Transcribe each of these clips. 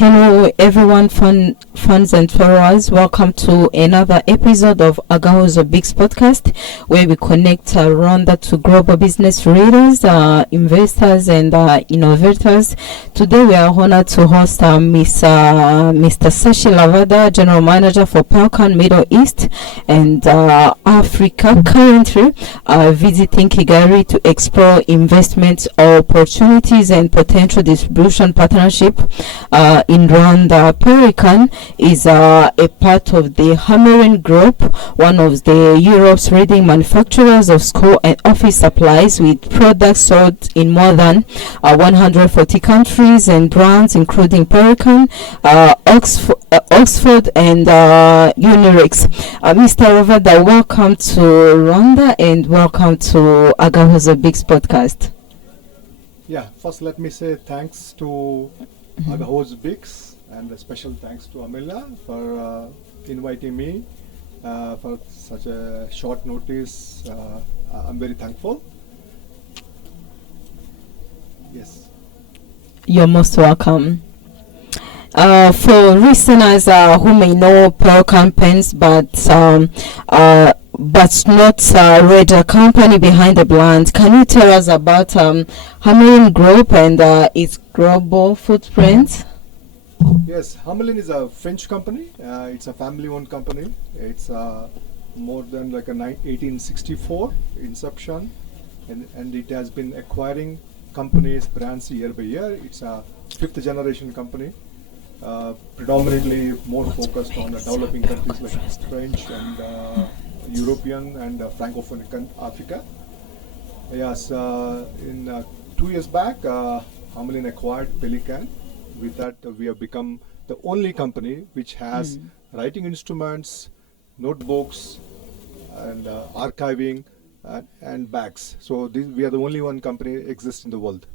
Hello everyone, fans and followers. Welcome to another episode of Agahozo Bigs podcast, where we connect Rwanda to global business leaders, investors and innovators. Today we are honored to host Mr. Sashi Ravada, General Manager for Pelikan Middle East and Africa, currently visiting Kigali to explore investment opportunities and potential distribution partnership in Rwanda. Pelikan is a part of the Hamelin Group, one of Europe's leading manufacturers of school and office supplies, with products sold in more than 140 countries and brands, including Pelikan, Oxford and Unirix. Mr. Ravada, welcome to Rwanda and welcome to Agahozo Bigs podcast. Yeah, first let me say thanks to Agahozo Bigs and a special thanks to Hamelin for inviting me for such a short notice. I'm very thankful. Yes. You're most welcome. For listeners who may know Pelikan pens, but not read the company behind the brand, can you tell us about Hamelin Group and its global footprint? Yes, Hamelin is a French company. It's a family-owned company. It's more than like a 1864 inception, and it has been acquiring companies, brands year by year. It's a fifth generation company. Predominantly more focused on developing countries like French and European and Francophone Africa. Yes, in 2 years back, Hamelin acquired Pelikan. With that, we have become the only company which has writing instruments, notebooks, and archiving and bags. So we are the only one company exists in the world.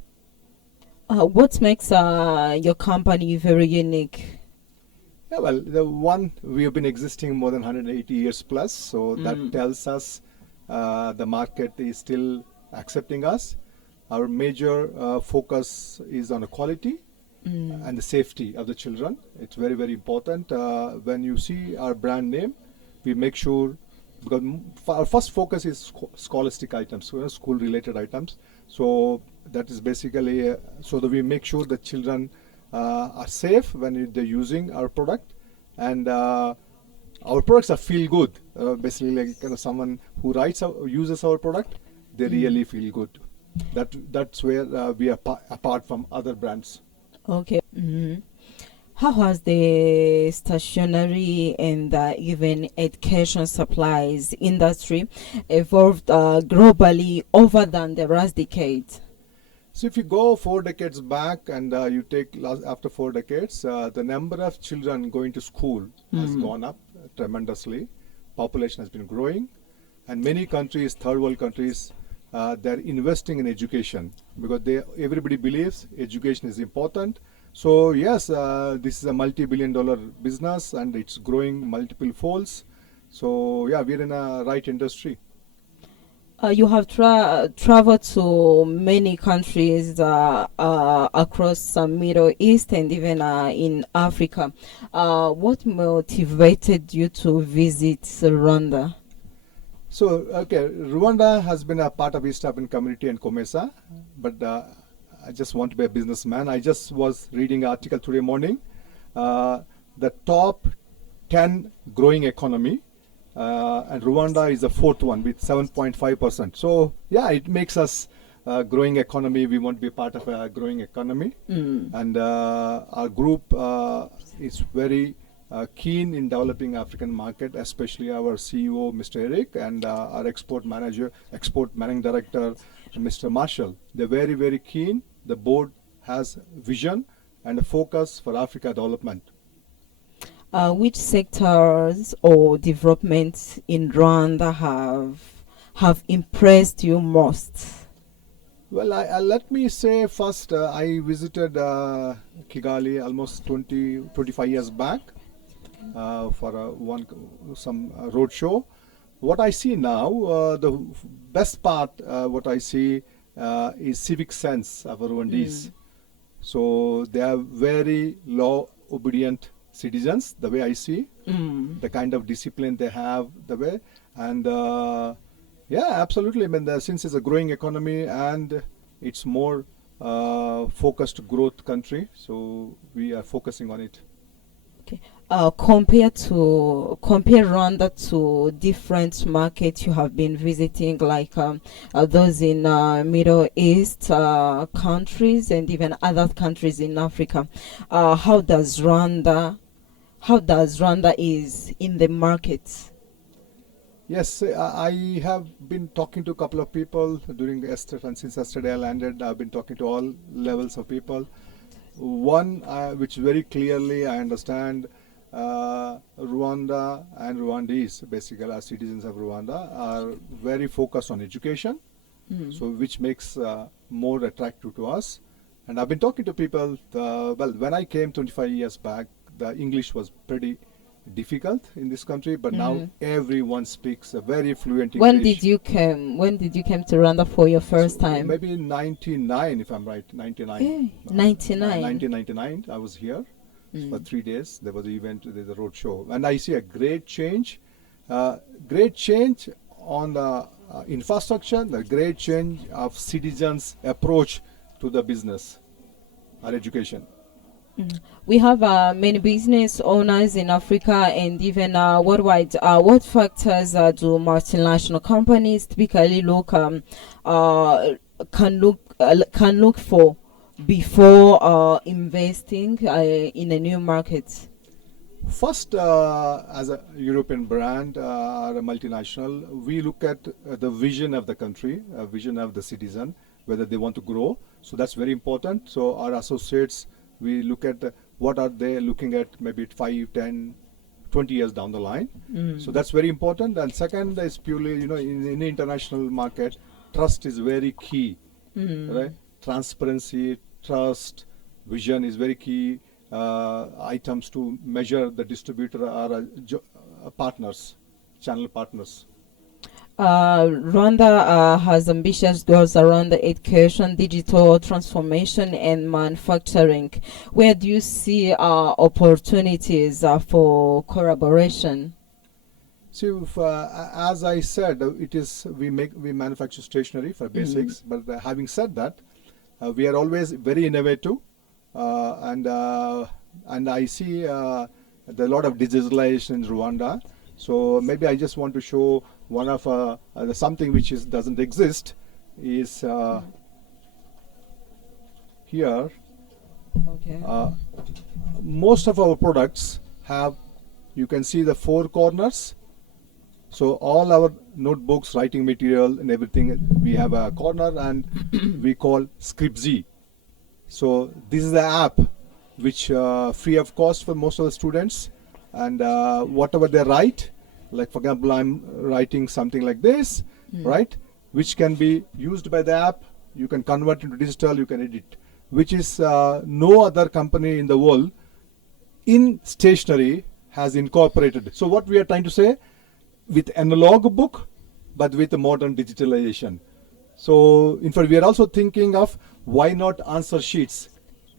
What makes your company very unique? Yeah, well, the one, we have been existing more than 180 years plus, so that tells us the market is still accepting us. Our major focus is on the quality and the safety of the children. It's very, very important. When you see our brand name, we make sure, because our first focus is scholastic items, school-related items. So that is basically so that we make sure that children are safe when they're using our product, and our products are feel good. Basically, like someone who uses our product, they really feel good. That's where we are apart from other brands. Okay. How has the stationery and even education supplies industry evolved globally over the last decade? So if you go 4 decades back and you take after 4 decades, the number of children going to school has gone up tremendously. Population has been growing, and many countries, third world countries, they're investing in education because everybody believes education is important. So yes, this is a multi-billion-dollar business and it's growing multiple folds. So yeah, we're in a right industry. You have traveled to many countries across the Middle East and even in Africa. What motivated you to visit Rwanda? So, okay, Rwanda has been a part of East African community and COMESA, but I just want to be a businessman. I just was reading an article today morning, the top 10 growing economy, and Rwanda is the fourth one with 7.5%. So yeah, it makes us a growing economy. We want to be part of a growing economy, and our group is very keen in developing African market, especially our CEO, Mr. Eric, and our export managing director, Mr. Marshall. They're very, very keen. The board has vision and a focus for Africa development. Which sectors or developments in Rwanda have impressed you most? Well, let me say first, I visited Kigali almost 25 years back for some road show. What I see now, the best part, what I see is civic sense of Rwandese. So they are very obedient citizens, the way I see, the kind of discipline they have, the way, and yeah, absolutely. I mean, since it's a growing economy and it's more focused growth country, so we are focusing on it. Okay. Compare Rwanda to different markets you have been visiting, like those in Middle East countries and even other countries in Africa. How does Rwanda is in the markets? Yes, I have been talking to a couple of people during yesterday, and since yesterday I landed, I've been talking to all levels of people. One, which very clearly I understand, Rwanda and Rwandese, basically our citizens of Rwanda, are very focused on education, so which makes more attractive to us. And I've been talking to people, well, when I came 25 years back, the English was pretty difficult in this country, but now everyone speaks a very fluent English. When did you come to Rwanda for your first time? Maybe in 99, if I'm right, 99. 99. 1999, I was here for 3 days. There was an event, there's a road show, and I see a great change on the infrastructure, the great change of citizens' approach to the business or education. We have many business owners in Africa and even worldwide. What factors do multinational companies typically can look for before investing in a new market? First, as a European brand or a multinational, we look at the vision of the country, vision of the citizen, whether they want to grow. So that's very important. So our associates, we look at what are they looking at maybe 5, 10, 20 years down the line. So that's very important. And second is purely, in the international market, trust is very key, right? Transparency, trust, vision is very key items to measure the distributor or partners, channel partners. Rwanda has ambitious goals around the education, digital transformation, and manufacturing. Where do you see opportunities for collaboration? So, as I said, we manufacture stationery for basics. But having said that, we are always very innovative, and I see a lot of digitalization in Rwanda. So maybe I just want to show one of something which doesn't exist is here. Okay. Most of our products have, you can see the 4 corners. So all our notebooks, writing material and everything, we have a corner and we call Scripzy. So this is the app which free of cost for most of the students. And whatever they write, like for example, I'm writing something like this, right, which can be used by the app. You can convert into digital, you can edit, which is no other company in the world in stationery has incorporated. So what we are trying to say, with analog book, but with a modern digitalization. So in fact, we are also thinking of why not answer sheets.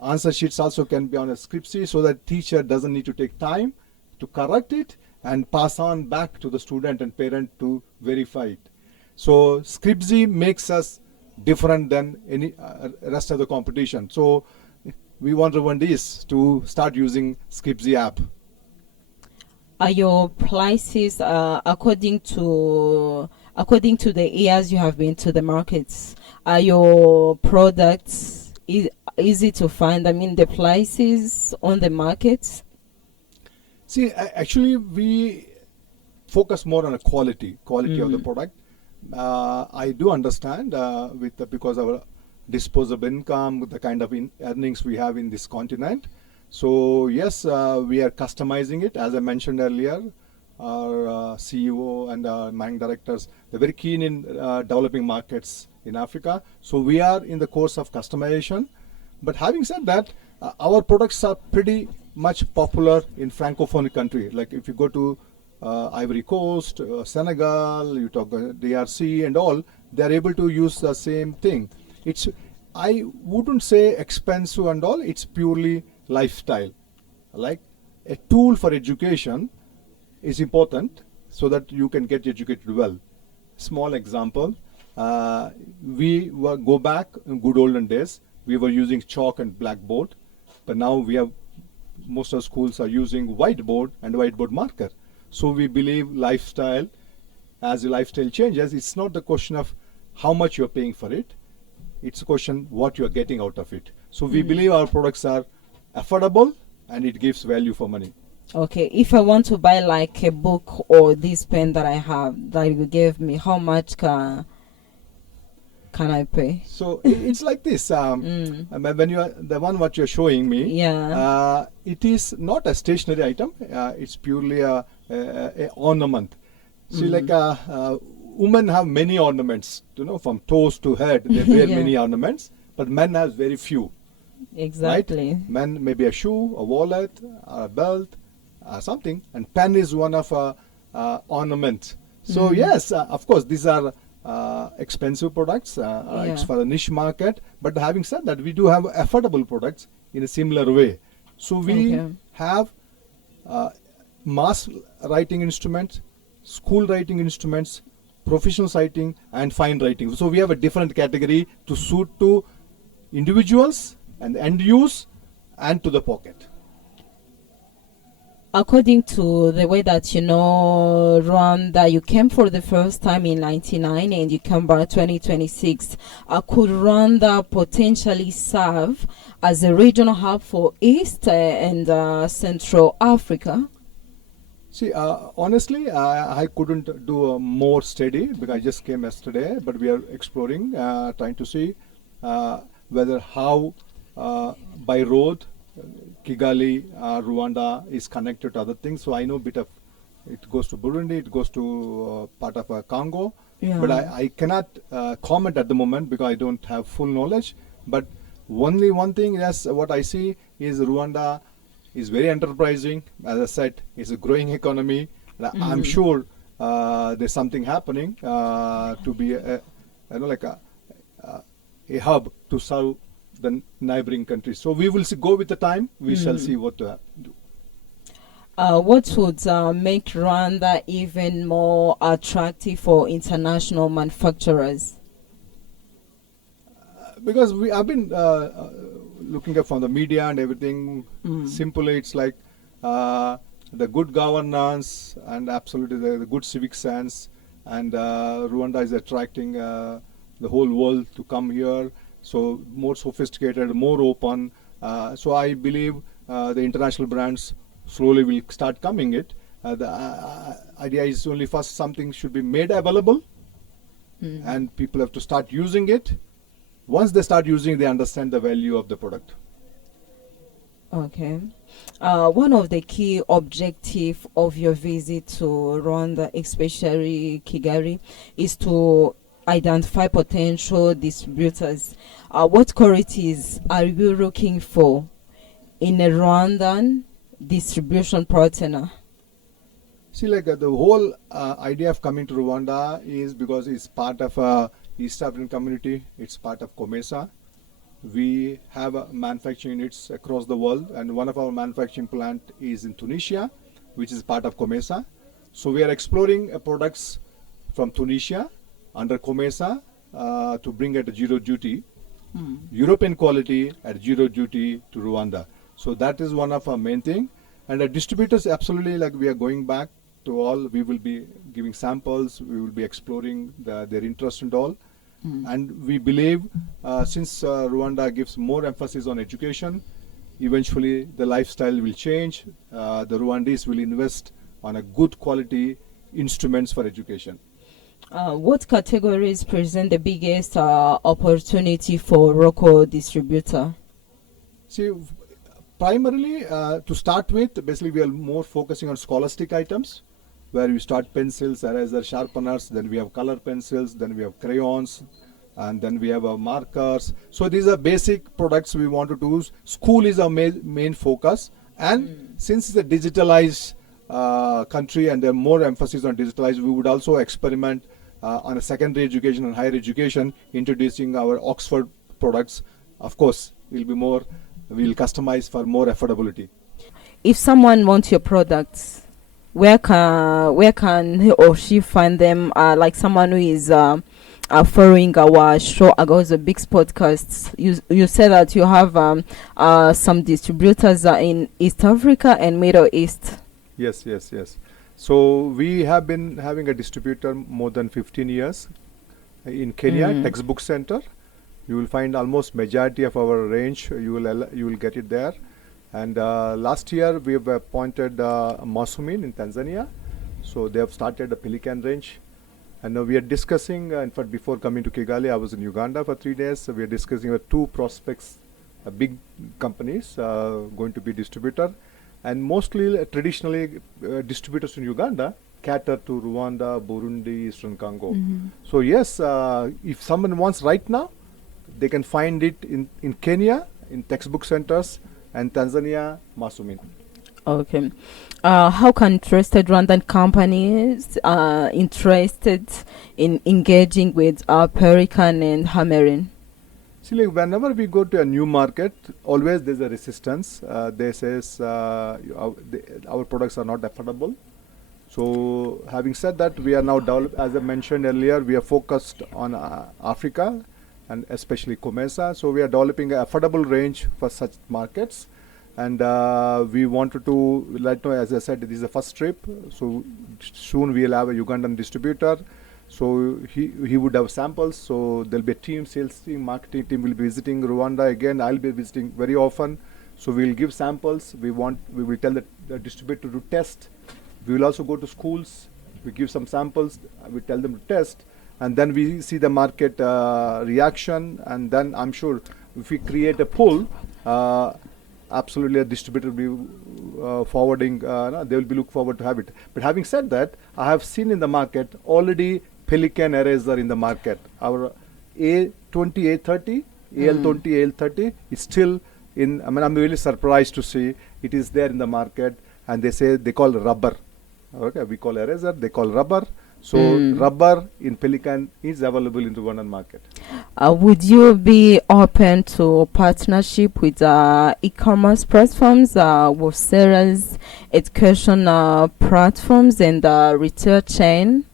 Answer sheets also can be on a Scripzy, so that teacher doesn't need to take time to correct it and pass on back to the student and parent to verify it. So Scripzy makes us different than any rest of the competition. So we want Rwandese to start using Scripzy app. Are your prices according to the years you have been to the markets? Are your products easy to find? I mean, the prices on the markets. See, actually, we focus more on a quality of the product. I do understand because our disposable income, the kind of earnings we have in this continent. So yes, we are customizing it. As I mentioned earlier, our CEO and our managing directors, they're very keen in developing markets in Africa. So we are in the course of customization. But having said that, our products are pretty much popular in Francophone country. Like if you go to Ivory Coast, Senegal, you talk DRC and all, they are able to use the same thing. I wouldn't say expensive and all, it's purely lifestyle, like a tool for education is important so that you can get educated well. Small example, go back in good olden days, we were using chalk and blackboard, but now most of schools are using whiteboard and whiteboard marker. So we believe as the lifestyle changes, it's not the question of how much you're paying for it, it's a question what you're getting out of it. So we believe our products are affordable and it gives value for money. Okay, if I want to buy like a book or this pen that I have that you gave me, how much can I pay? So it's like this. When you are the one what you're showing me, it is not a stationary item. It's purely a ornament. See, like women have many ornaments. From toes to head, they wear many ornaments, but men have very few. Exactly. Right? Men maybe a shoe, a wallet, a belt, something, and pen is one of ornament. So yes, of course, these are expensive products. It's for a niche market. But having said that, we do have affordable products in a similar way. So we have mass writing instruments, school writing instruments, professional writing, and fine writing. So we have a different category to suit to individuals and end use and to the pocket. According to the way that Rwanda, you came for the first time in 1999 and you come back 2026, could Rwanda potentially serve as a regional hub for East and Central Africa? See, honestly, I couldn't do a more study because I just came yesterday, but we are exploring, trying to see whether how by road Kigali, Rwanda is connected to other things. So I know it goes to Burundi, it goes to part of Congo, but I cannot comment at the moment because I don't have full knowledge. But only one thing, yes, what I see is Rwanda is very enterprising. As I said, it's a growing economy. I'm sure there's something happening to be like a hub to serve the neighboring countries. So we will go with the time. We shall see what to do. What would make Rwanda even more attractive for international manufacturers? Because I've been looking at from the media and everything. Simply, it's like the good governance and absolutely the good civic sense. And Rwanda is attracting the whole world to come here. So more sophisticated, more open. So I believe the international brands slowly will start coming it. The idea is only first something should be made available and people have to start using it. Once they start using, they understand the value of the product. Okay. One of the key objectives of your visit to Rwanda, especially Kigali, is to identify potential distributors. What qualities are you looking for in a Rwandan distribution partner? See, like the whole idea of coming to Rwanda is because it's part of East African community. It's part of COMESA. We have manufacturing units across the world, and one of our manufacturing plant is in Tunisia, which is part of COMESA. So we are exploring products from Tunisia under COMESA to bring at zero duty, European quality at zero duty to Rwanda. So that is one of our main thing. And the distributors, absolutely, like we are going back to all, we will be giving samples, we will be exploring their interest and all. And we believe since Rwanda gives more emphasis on education, eventually the lifestyle will change. The Rwandese will invest on a good quality instruments for education. What categories present the biggest opportunity for local distributor? See, primarily to start with, basically we are more focusing on scholastic items, where we start pencils, eraser, sharpeners, then we have color pencils, then we have crayons, and then we have markers. So these are basic products we want to use. School is our main focus, and since it's a digitalized country and there are more emphasis on digitalized, we would also experiment on a secondary education and higher education, introducing our Oxford products. Of course, we'll customize for more affordability. if someone wants your products, where can he or she find them? Like someone who is following our show Agahozo Big podcasts. You said that you have some distributors in East Africa and Middle East. Yes, yes, yes. So we have been having a distributor more than 15 years in Kenya, Textbook Center. You will find almost majority of our range. You will get it there. And last year we have appointed Masumin in Tanzania. So they have started the Pelikan range. And now we are discussing, in fact, before coming to Kigali, I was in Uganda for 3 days. So we are discussing with 2 prospects, big companies going to be distributor. And mostly, traditionally, distributors in Uganda cater to Rwanda, Burundi, Eastern Congo. So yes, if someone wants right now, they can find it in Kenya, in textbook centers, and Tanzania, Masumin. Okay. How can interested Rwandan companies interested in engaging with Pelikan and Hamelin? See, like whenever we go to a new market, always there's a resistance. They says our products are not affordable. So having said that, we are now as I mentioned earlier, we are focused on Africa and especially Comesa. So we are developing an affordable range for such markets. And we wanted to let know, as I said, this is the first trip. So soon we'll have a Ugandan distributor. So he would have samples. So there'll be a team, sales team, marketing team will be visiting Rwanda again. I'll be visiting very often. So we'll give samples. We will tell the distributor to test. We will also go to schools. We give some samples. We tell them to test. And then we see the market reaction. And then I'm sure if we create a pool, absolutely a distributor will be forwarding, they will be look forward to have it. But having said that, I have seen in the market already Pelikan eraser in the market. Our A20, A30, AL20, AL30 is still in, I'm really surprised to see it is there in the market, and they call rubber. Okay, we call eraser, they call rubber. So rubber in Pelikan is available in the Rwandan market. Would you be open to partnership with e-commerce platforms, with sellers, education platforms, and retail chain?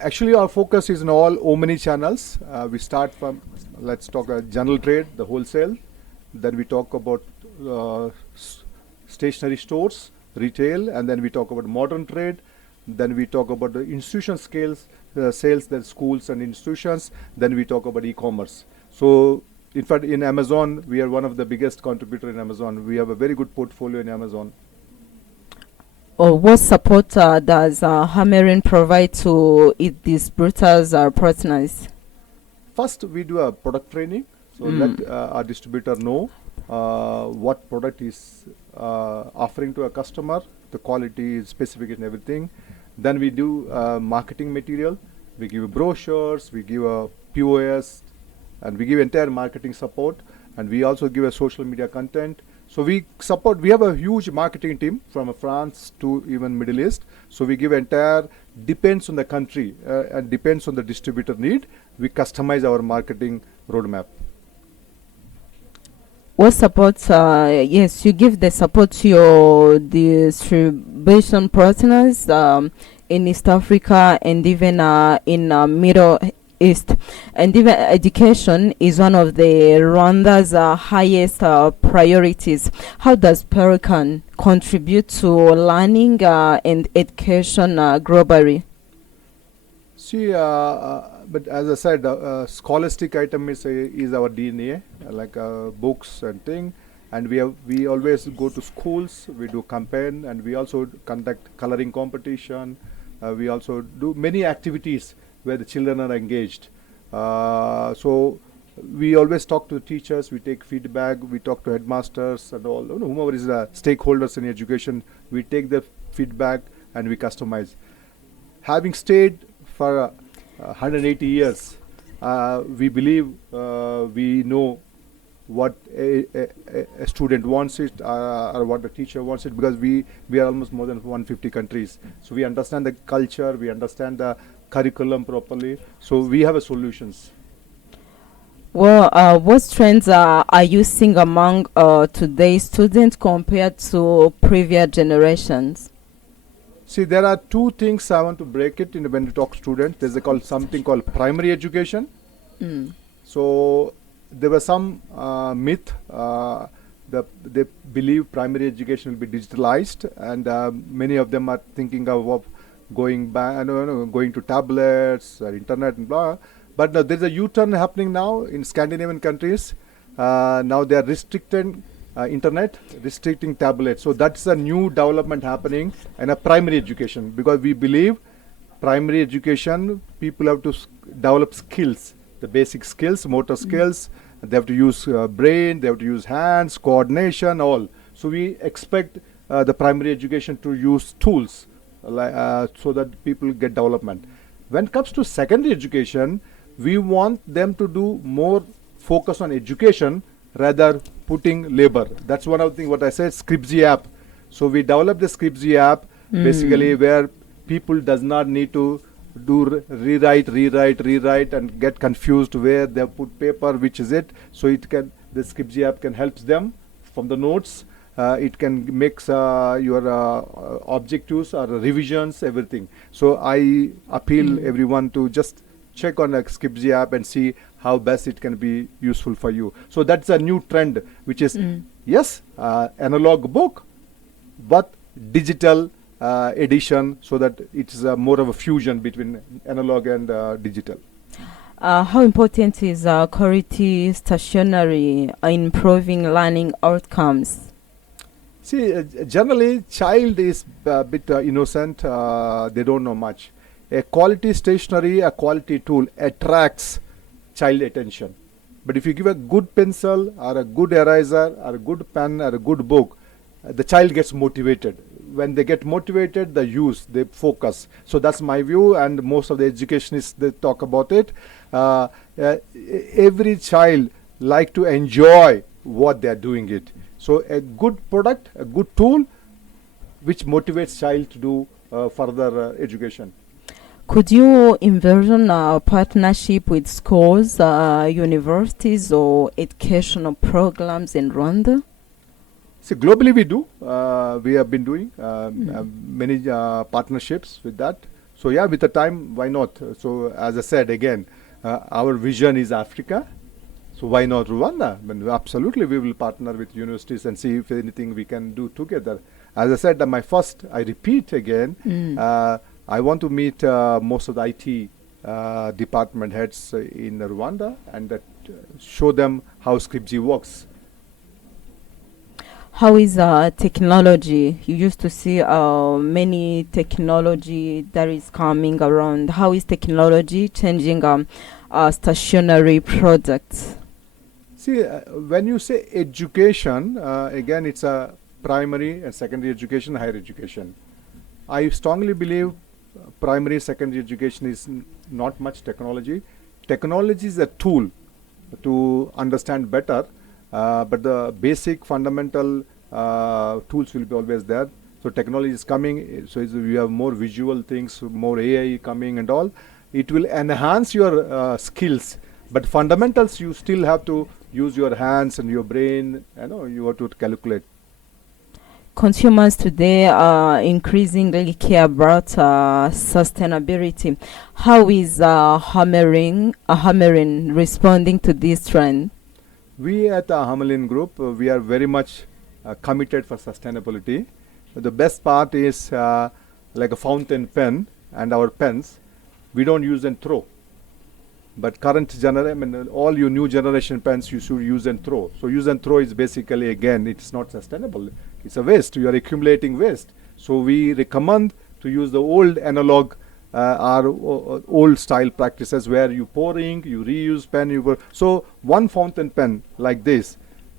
Actually, our focus is in all omni channels. We start from, let's talk general trade, the wholesale. Then we talk about stationery stores, retail, and then we talk about modern trade. Then we talk about the institution sales, the schools and institutions. Then we talk about e-commerce. So, in fact, in Amazon, we are one of the biggest contributor in Amazon. We have a very good portfolio in Amazon. What support does Hamelin provide to its distributors or partners? First, we do a product training. So let our distributor know what product is offering to a customer, the quality, specification, everything. Then we do marketing material. We give brochures, we give a POS, and we give entire marketing support. And we also give a social media content. So we have a huge marketing team from France to even Middle East. So we give entire, depends on the country and depends on the distributor need. We customize our marketing roadmap. What support? Yes, you give the support to your distribution partners in East Africa and even in Middle East. And even education is one of the Rwanda's highest priorities. How does Pelikan contribute to learning and education globally? See, but as I said, scholastic item is our DNA, like books and thing. And we always go to schools, we do campaign, and we also conduct coloring competition. We also do many activities where the children are engaged. So we always talk to the teachers, we take feedback, we talk to headmasters and all, whomever is the stakeholders in education, we take the feedback and we customize. Having stayed for 180 years, we believe we know what a student wants it or what the teacher wants it, because we are almost more than 150 countries. So we understand the culture, we understand the curriculum properly. So we have a solutions. Well, what trends are you seeing among today's students compared to previous generations? See, there are two things I want to break it in when you talk students. There's something called primary education. Mm. So there was some myth. They believe primary education will be digitalized, and many of them are thinking of going back, going to tablets or internet and blah. But there's a U-turn happening now in Scandinavian countries. Now they are restricting internet, restricting tablets. So that's a new development happening in a primary education, because we believe primary education people have to develop skills, the basic skills, motor skills. They have to use brain, they have to use hands, coordination, all. So we expect the primary education to use tools so that people get development. When it comes to secondary education, we want them to do more focus on education rather putting labor. That's one of the things what I said, Scripsy app. So we developed the Scripsy app basically where people does not need to do rewrite and get confused where they have put paper, which is it. So the Scripsy app can help them from the notes. It can make your objectives or revisions, everything. So I appeal everyone to just check on a Scripsy app and see how best it can be useful for you. So that's a new trend, which is yes, analog book, but digital edition, so that it's more of a fusion between analog and digital. How important is quality stationery in improving learning outcomes? See, generally, child is a bit innocent. They don't know much. A quality stationery, a quality tool attracts child attention. But if you give a good pencil or a good eraser or a good pen or a good book, the child gets motivated. When they get motivated, they focus. So that's my view, and most of the educationists, they talk about it. Every child like to enjoy what they are doing it. So a good product, a good tool, which motivates child to do further education. Could you envision a partnership with schools, universities, or educational programs in Rwanda? See, globally we do. We have been doing many partnerships with that. So yeah, with the time, why not? So as I said again, our vision is Africa. So why not Rwanda? I mean, absolutely, we will partner with universities and see if anything we can do together. As I said, I repeat again, I want to meet most of the IT department heads in Rwanda and show them how Scripsy works. How is technology? You used to see many technology that is coming around. How is technology changing stationery products? See, when you say education, again, it's a primary and secondary education, higher education. I strongly believe primary, secondary education is not much technology. Technology is a tool to understand better, but the basic fundamental tools will be always there. So technology is coming, so we have more visual things, more AI coming and all. It will enhance your skills, but fundamentals you still have to use your hands and your brain, you have to calculate. Consumers today increasingly care about sustainability. How is Hamelin responding to this trend? We at the Hamelin Group, we are very much committed for sustainability. The best part is like a fountain pen and our pens, we don't use and throw. But current generation, all your new generation pens, you should use and throw. So use and throw is basically, again, it's not sustainable. It's a waste. You are accumulating waste. So we recommend to use the old analog or old style practices where you pour ink, you reuse pen. So one fountain pen like this,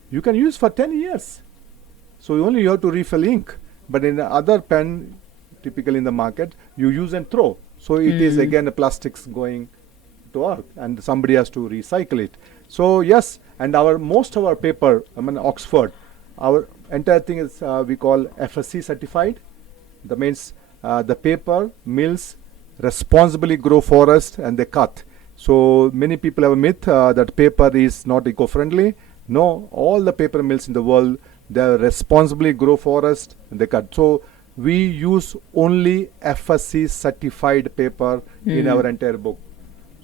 you can use for 10 years. So you have to refill ink. But in the other pen, typically in the market, you use and throw. So it is again the plastics going to earth, and somebody has to recycle it. So yes, and most of our paper, Oxford, our entire thing is we call FSC certified. That means the paper mills responsibly grow forest and they cut. So many people have a myth that paper is not eco-friendly. No, all the paper mills in the world, they responsibly grow forest and they cut. So we use only FSC certified paper in our entire book.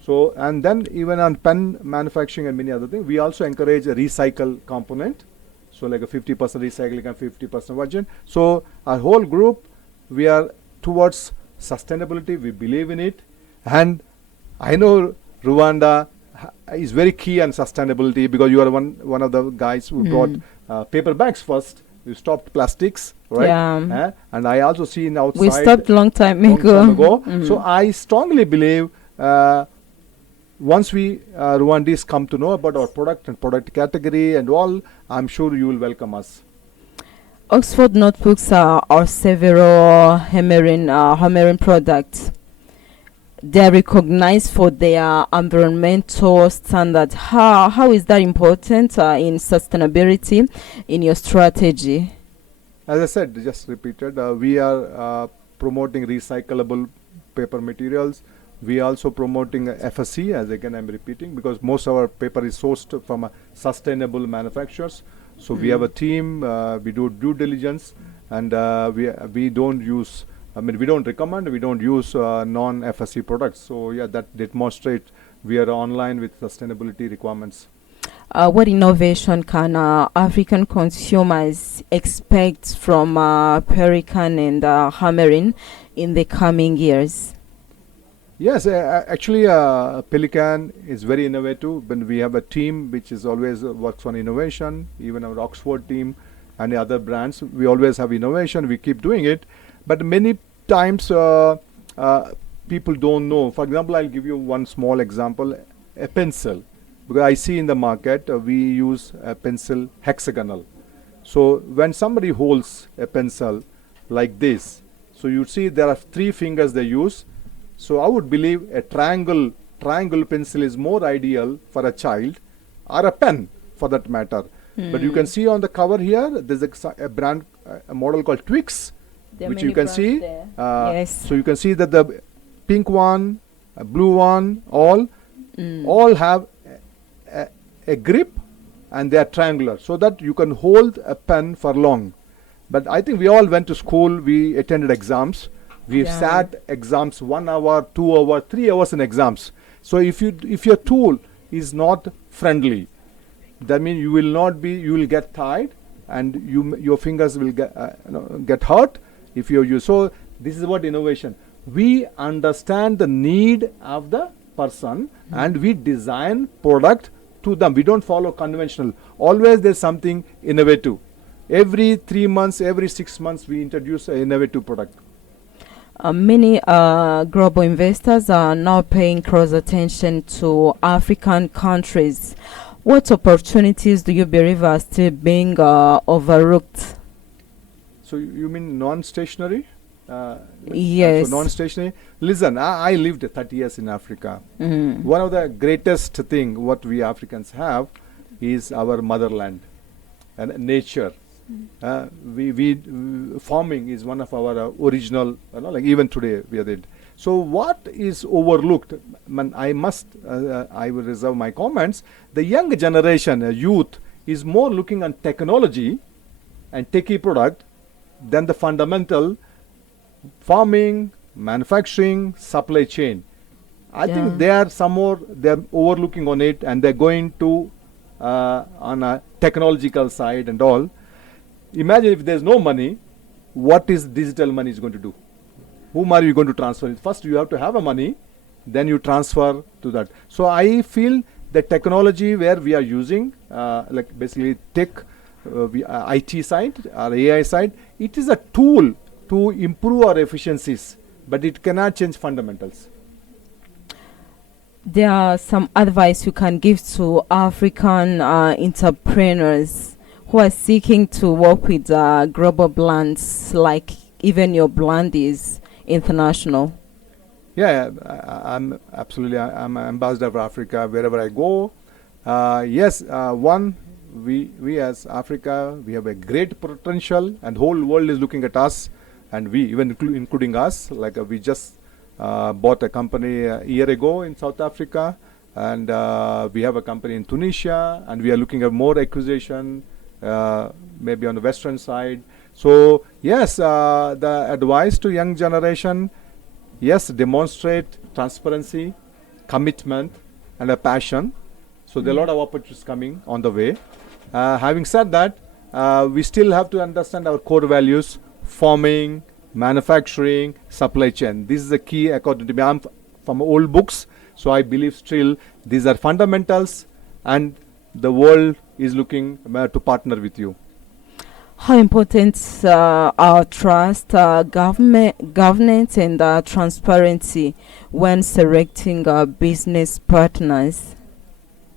So, and then even on pen manufacturing and many other things, we also encourage a recycle component. So like a 50% recycling and 50% virgin. So our whole group, we are towards sustainability. We believe in it. And I know Rwanda is very key on sustainability because you are one of the guys who brought paper bags first. You stopped plastics, right? Yeah. And I also see in outside. We stopped long time ago. So I strongly believe once we Rwandese come to know about our product and product category and all, I'm sure you will welcome us. Oxford notebooks are several Hamelin products. They are recognized for their environmental standards. How is that important in sustainability in your strategy? As I said, just repeated, we are promoting recyclable paper materials. We are also promoting FSC, as again I'm repeating, because most of our paper is sourced from sustainable manufacturers. So we have a team, we do due diligence, and we don't use, we don't recommend, we don't use non-FSC products. So yeah, that demonstrates we are online with sustainability requirements. What innovation can African consumers expect from Pelikan and Hamelin in the coming years? Yes, actually Pelikan is very innovative. When we have a team which is always works on innovation, even our Oxford team and the other brands, we always have innovation, we keep doing it. But many times people don't know. For example, I'll give you one small example, a pencil. Because I see in the market, we use a pencil hexagonal. So when somebody holds a pencil like this, so you see there are 3 fingers they use. So I would believe a triangle pencil is more ideal for a child or a pen for that matter. But you can see on the cover here, there's a brand, a model called Twix, which you can see. Yes. So you can see that the pink one, a blue one, all have a grip and they are triangular so that you can hold a pen for long. But I think we all went to school, we attended exams. We've sat exams 1 hour, 2 hours, 3 hours in exams. So if your tool is not friendly, that means you will get tired and your fingers will get hurt if you use. So this is what innovation. We understand the need of the person and we design product to them. We don't follow conventional. Always there's something innovative. Every 3 months, every 6 months we introduce an innovative product. Many global investors are now paying close attention to African countries. What opportunities do you believe are still being overlooked? So you mean non-stationary? Yes. So non-stationary. Listen, I lived 30 years in Africa. One of the greatest thing what we Africans have is our motherland and nature. Farming is one of our original, like even today we are there. So what is overlooked? I will reserve my comments. The young generation, youth, is more looking on technology and techie product than the fundamental farming, manufacturing, supply chain. I think they are they're overlooking on it and they're going to on a technological side and all. Imagine if there's no money, what is digital money is going to do? Whom are you going to transfer it? First you have to have a money, then you transfer to that. So I feel the technology where we are using, like basically tech, IT side or AI side, it is a tool to improve our efficiencies, but it cannot change fundamentals. There are some advice you can give to African entrepreneurs who are seeking to work with global brands, like even your brand is international. Yeah, I'm absolutely. I'm an ambassador for Africa wherever I go. Yes, we as Africa, we have a great potential, and whole world is looking at us, and we even including us. Like we just bought a company a year ago in South Africa, and we have a company in Tunisia, and we are looking at more acquisition, maybe on the western side. So yes, the advice to young generation, yes, demonstrate transparency, commitment, and a passion. So there are a lot of opportunities coming on the way. Having said that, we still have to understand our core values: farming, manufacturing, supply chain. This is the key according to me. I'm from old books, so I believe still these are fundamentals, and the world is looking to partner with you. How important are trust, governance, and transparency when selecting business partners?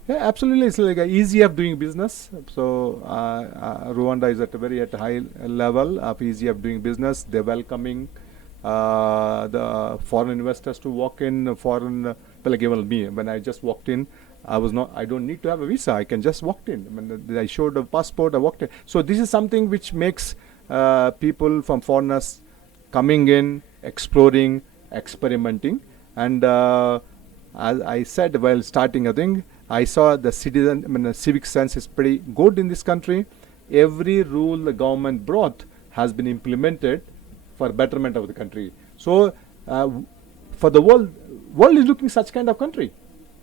Yeah, absolutely. It's like easy of doing business. So Rwanda is at a very high level of easy of doing business. They're welcoming the foreign investors to walk in. Like even me, when I just walked in, I don't need to have a visa. I can just walk in. When I showed a passport, I walked in. So this is something which makes people from foreigners coming in, exploring, experimenting. And as I said while starting, I think I saw the civic sense is pretty good in this country. Every rule the government brought has been implemented for betterment of the country. So for the world is looking such kind of country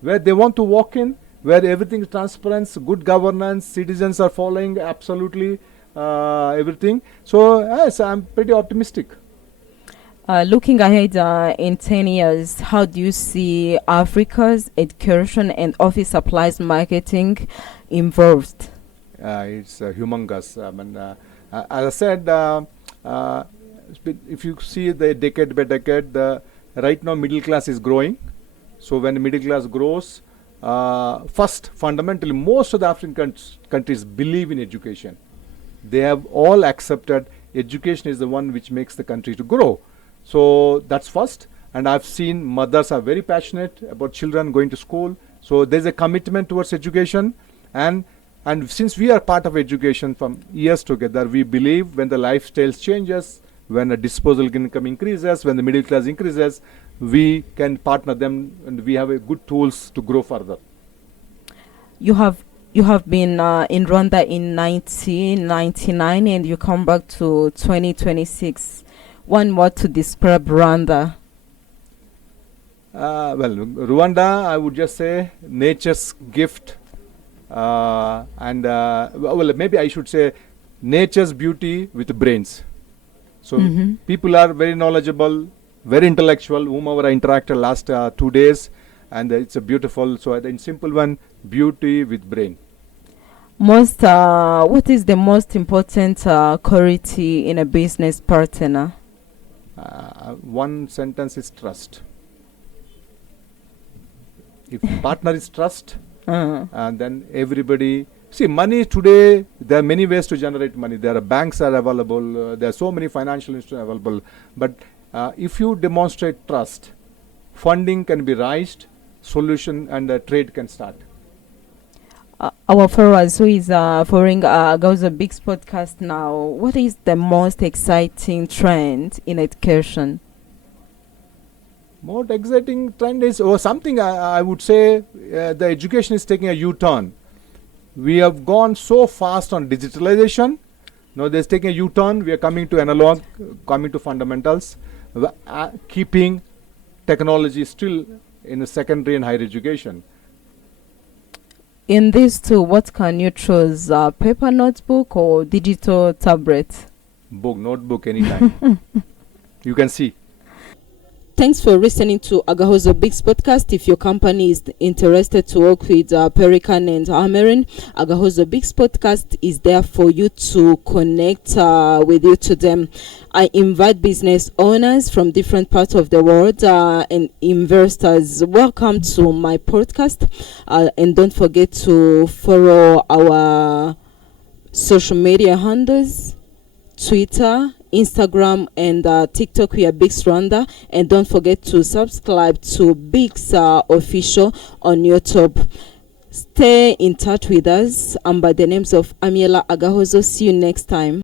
where they want to walk in, where everything is transparent, good governance, citizens are following absolutely everything. So yes, I'm pretty optimistic. Looking ahead in 10 years, how do you see Africa's education and office supplies marketing involved? It's humongous. As I said, if you see the decade by decade, right now middle class is growing. So when the middle class grows, first, fundamentally, most of the African countries believe in education. They have all accepted education is the one which makes the country to grow. So that's first. And I've seen mothers are very passionate about children going to school. So there's a commitment towards education. And since we are part of education from years together, we believe when the lifestyle changes, when the disposable income increases, when the middle class increases, we can partner them, and we have good tools to grow further. You have been in Rwanda in 1999, and you come back to 2026. One word to describe Rwanda. Rwanda, I would just say nature's gift, maybe I should say nature's beauty with brains. So people are very knowledgeable, very intellectual, whomever I interacted last 2 days, and it's a beautiful, so in simple one, beauty with brain. What is the most important quality in a business partner? One sentence is trust. If partner is trust, and then everybody, see, money today, there are many ways to generate money. There are banks are available, there are so many financial instruments available, but if you demonstrate trust, funding can be raised, solution and trade can start. Our followers who is following Agahozo Big's podcast now, what is the most exciting trend in education? Most exciting trend is something I would say the education is taking a U-turn. We have gone so fast on digitalization. Now there's taking a U-turn. We are coming to analog, coming to fundamentals, keeping technology still in the secondary and higher education. In these two, what can you choose, paper notebook or digital tablet? Notebook anytime. You can see. Thanks for listening to Agahozo Big's podcast. If your company is interested to work with Pelikan and Hamelin, Agahozo Big's podcast is there for you to connect with you to them. I invite business owners from different parts of the world and investors. Welcome to my podcast. And don't forget to follow our social media handles, Twitter, Instagram, and TikTok. We are Bigs Rwanda, and don't forget to subscribe to Bigs Official on YouTube. Stay in touch with us. I'm by the names of Amiela Agahozo. See you next time.